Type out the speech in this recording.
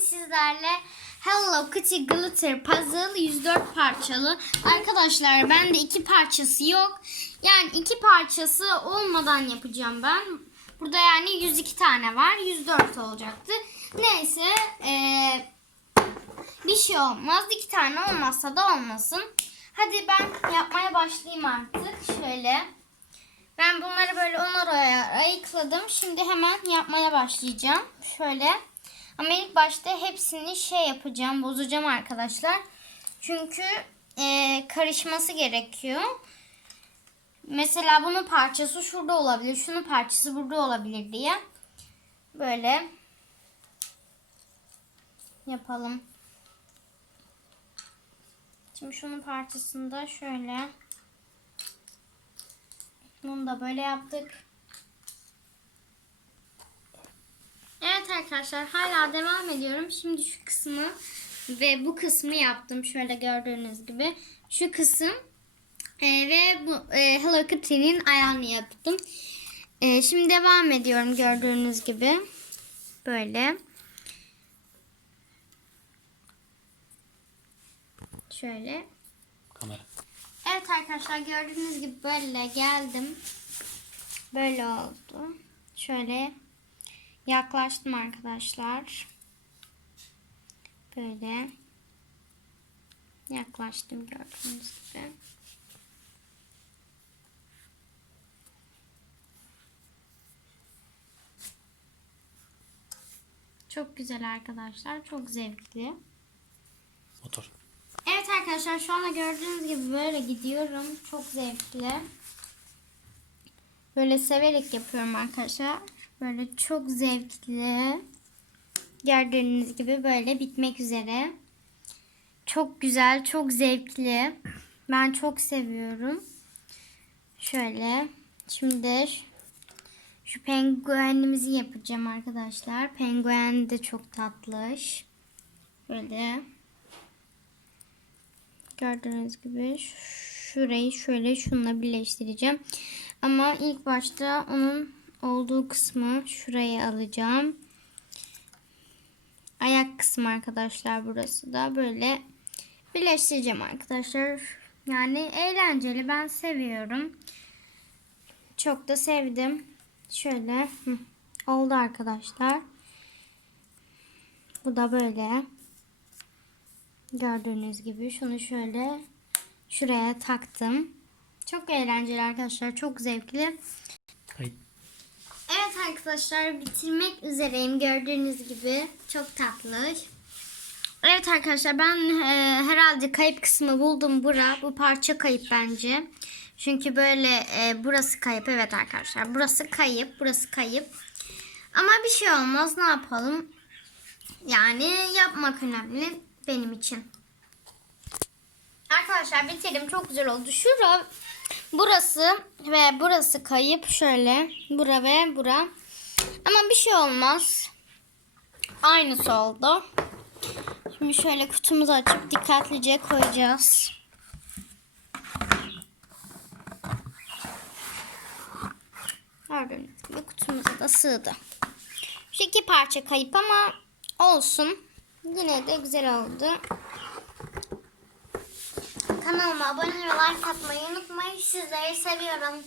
sizlerle Hello Kitty Glitter Puzzle 104 parçalı. Arkadaşlar bende iki parçası yok. Yani iki parçası olmadan yapacağım ben. Burada yani 102 tane var. 104 olacaktı. Neyse eee, bir şey olmaz. İki tane olmazsa da olmasın. Hadi ben yapmaya başlayayım artık. Şöyle. Ben bunları böyle onar ayıkladım. Şimdi hemen yapmaya başlayacağım. Şöyle. Ama ilk başta hepsini şey yapacağım. Bozacağım arkadaşlar. Çünkü e, karışması gerekiyor. Mesela bunun parçası şurada olabilir. Şunun parçası burada olabilir diye. Böyle yapalım. Şimdi şunun parçasını da şöyle bunu da böyle yaptık. Evet arkadaşlar hala devam ediyorum. Şimdi şu kısmı ve bu kısmı yaptım. Şöyle gördüğünüz gibi. Şu kısım e, ve bu e, Hello Kitty'nin ayağını yaptım. E, şimdi devam ediyorum gördüğünüz gibi. Böyle. Şöyle. Kamera. Evet arkadaşlar gördüğünüz gibi böyle geldim. Böyle oldu. Şöyle yaklaştım arkadaşlar. Böyle yaklaştım gördüğünüz gibi. Çok güzel arkadaşlar. Çok zevkli. Motor. Evet arkadaşlar şu anda gördüğünüz gibi böyle gidiyorum. Çok zevkli. Böyle severek yapıyorum arkadaşlar. Böyle çok zevkli. Gördüğünüz gibi böyle bitmek üzere. Çok güzel, çok zevkli. Ben çok seviyorum. Şöyle. Şimdi şu- penguenimizi yapacağım arkadaşlar. Penguen de çok tatlış. Böyle. Gördüğünüz gibi şurayı şöyle şununla birleştireceğim. Ama ilk başta onun olduğu kısmı şuraya alacağım. Ayak kısmı arkadaşlar burası da böyle birleştireceğim arkadaşlar. Yani eğlenceli ben seviyorum. Çok da sevdim. Şöyle oldu arkadaşlar. Bu da böyle. Gördüğünüz gibi şunu şöyle şuraya taktım. Çok eğlenceli arkadaşlar. Çok zevkli. Kayıt. Arkadaşlar bitirmek üzereyim. Gördüğünüz gibi çok tatlı. Evet arkadaşlar ben e, herhalde kayıp kısmı buldum bura. Bu parça kayıp bence. Çünkü böyle e, burası kayıp. Evet arkadaşlar burası kayıp. Burası kayıp. Ama bir şey olmaz. Ne yapalım? Yani yapmak önemli benim için. Arkadaşlar bitirdim. Çok güzel oldu. Şura burası ve burası kayıp. Şöyle bura ve bura. Ama bir şey olmaz. Aynısı oldu. Şimdi şöyle kutumuzu açıp dikkatlice koyacağız. Gördüğünüz gibi kutumuza da sığdı. Şu iki parça kayıp ama olsun. Yine de güzel oldu. Kanalıma abone ve like atmayı unutmayın. Sizleri seviyorum.